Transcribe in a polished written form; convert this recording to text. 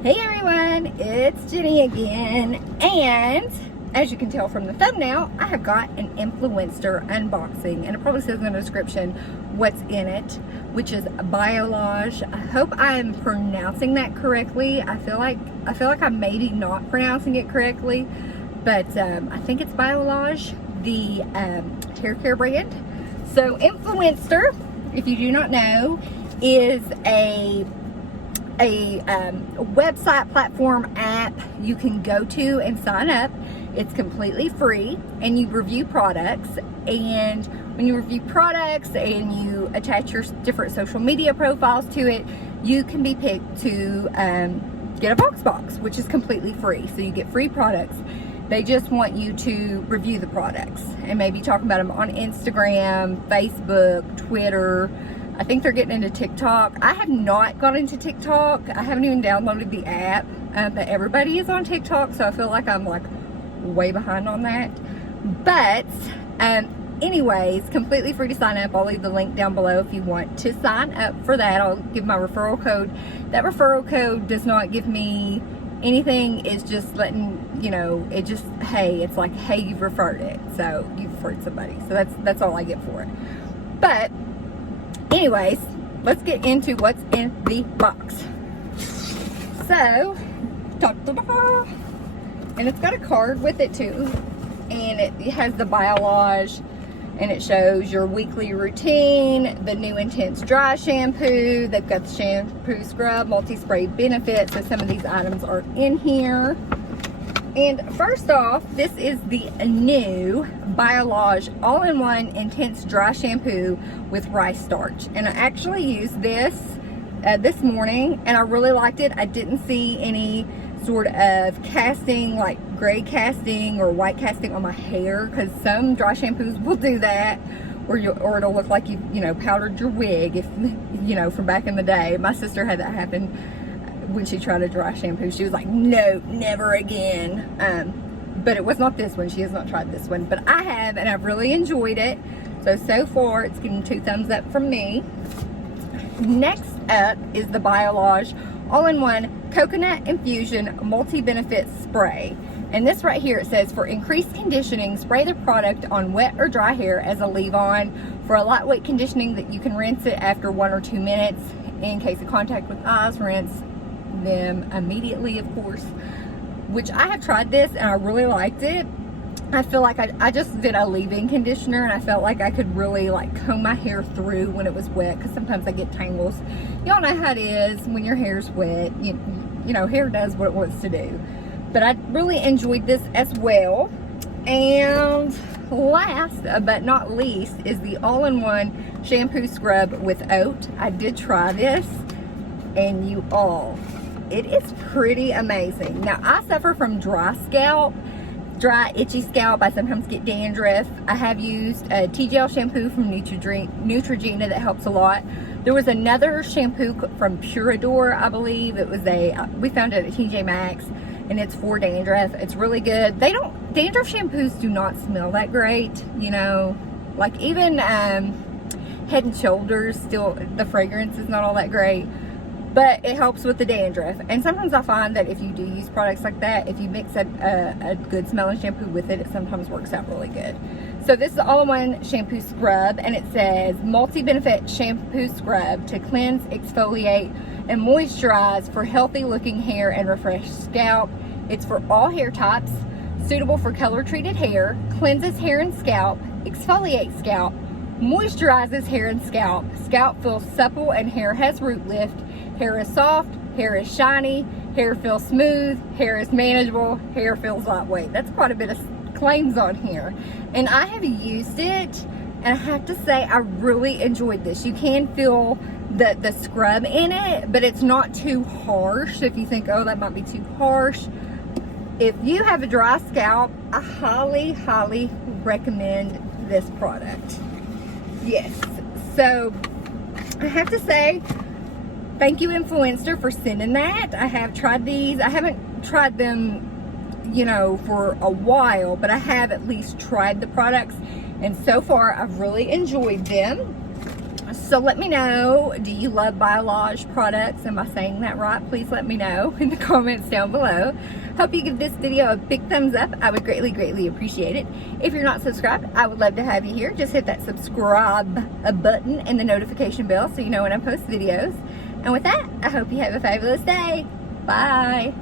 Hey everyone, it's Jenny again, and as you can tell from the thumbnail, I have got an Influenster unboxing, and it probably says in the description what's in it, which is Biolage. I hope I'm pronouncing that correctly. I feel like I'm maybe not pronouncing it correctly, but I think it's Biolage, the hair care brand. So Influenster, if you do not know, is a website platform app you can go to and sign up. It's completely free, and you review products, and when you review products and you attach your different social media profiles to it, you can be picked to get a VoxBox, which is completely free. So you get free products. They just want you to review the products and maybe talk about them on Instagram, Facebook, Twitter. I think they're getting into TikTok. I have not gone into TikTok. I haven't even downloaded the app, but everybody is on TikTok, so I feel like I'm like way behind on that. But anyways, completely free to sign up. I'll leave the link down below if you want to sign up for that. I'll give my referral code. That referral code does not give me anything. It's just letting, you know, it just, hey, it's like, hey, you've referred it. So you've referred somebody. So that's all I get for it. But anyways, let's get into what's in the box. So, ta-da-da, and it's got a card with it too, and it has the Biolage, and it shows your weekly routine, the new Intense Dry Shampoo. They've got the shampoo, scrub, multi-spray benefits, so some of these items are in here. And first off, this is the new Biolage all-in-one Intense Dry Shampoo with rice starch. And I actually used this this morning, and I really liked it. I didn't see any sort of casting, like gray casting or white casting on my hair, because some dry shampoos will do that, or it'll look like you powdered your wig, if you know, from back in the day. My sister had that happen when she tried a dry shampoo. She was like, no, never again. But it was not this one. She has not tried this one, but I have, and I've really enjoyed it. So far it's getting 2 thumbs up from me. Next up is the Biolage all-in-one coconut infusion multi-benefit spray. And this right here, it says, for increased conditioning, spray the product on wet or dry hair as a leave-on. For a lightweight conditioning, that you can rinse it after 1 or 2 minutes. In case of contact with eyes, rinse them immediately, of course. Which I have tried this and I really liked it. I feel like I just did a leave-in conditioner, and I felt like I could really like comb my hair through when it was wet, because sometimes I get tangles. Y'all know how it is when your hair's wet. You know, hair does what it wants to do. But I really enjoyed this as well. And last but not least is the all-in-one shampoo scrub with oat. I did try this, and you all, it is pretty amazing. Now, I suffer from dry scalp, dry itchy scalp. I sometimes get dandruff. I have used a T-gel shampoo from Neutrogena that helps a lot. There was another shampoo from Purador, I believe. It was we found it at TJ Maxx, and it's for dandruff. It's really good. Dandruff shampoos do not smell that great, you know. Like even Head and Shoulders, still the fragrance is not all that great, but it helps with the dandruff. And sometimes I find that if you do use products like that, if you mix a good smelling shampoo with it, it sometimes works out really good. So this is all-in-one shampoo scrub, and it says multi-benefit shampoo scrub to cleanse, exfoliate, and moisturize for healthy looking hair and refreshed scalp. It's for all hair types, suitable for color treated hair, cleanses hair and scalp, exfoliates scalp, moisturizes hair and scalp. Scalp feels supple and hair has root lift. Hair is soft, hair is shiny, hair feels smooth, hair is manageable, hair feels lightweight. That's quite a bit of claims on here. And I have used it, and I have to say I really enjoyed this. You can feel the scrub in it, but it's not too harsh. If you think, oh, that might be too harsh, if you have a dry scalp, I highly recommend this product. Yes. So I have to say, thank you, Influenster, for sending that. I have tried these. I haven't tried them, you know, for a while, but I have at least tried the products, and so far I've really enjoyed them. So let me know, do you love Biolage products? Am I saying that right? Please let me know in the comments down below. Hope you give this video a big thumbs up. I would greatly, greatly appreciate it. If you're not subscribed, I would love to have you here. Just hit that subscribe button and the notification bell so you know when I post videos. And with that, I hope you have a fabulous day. Bye.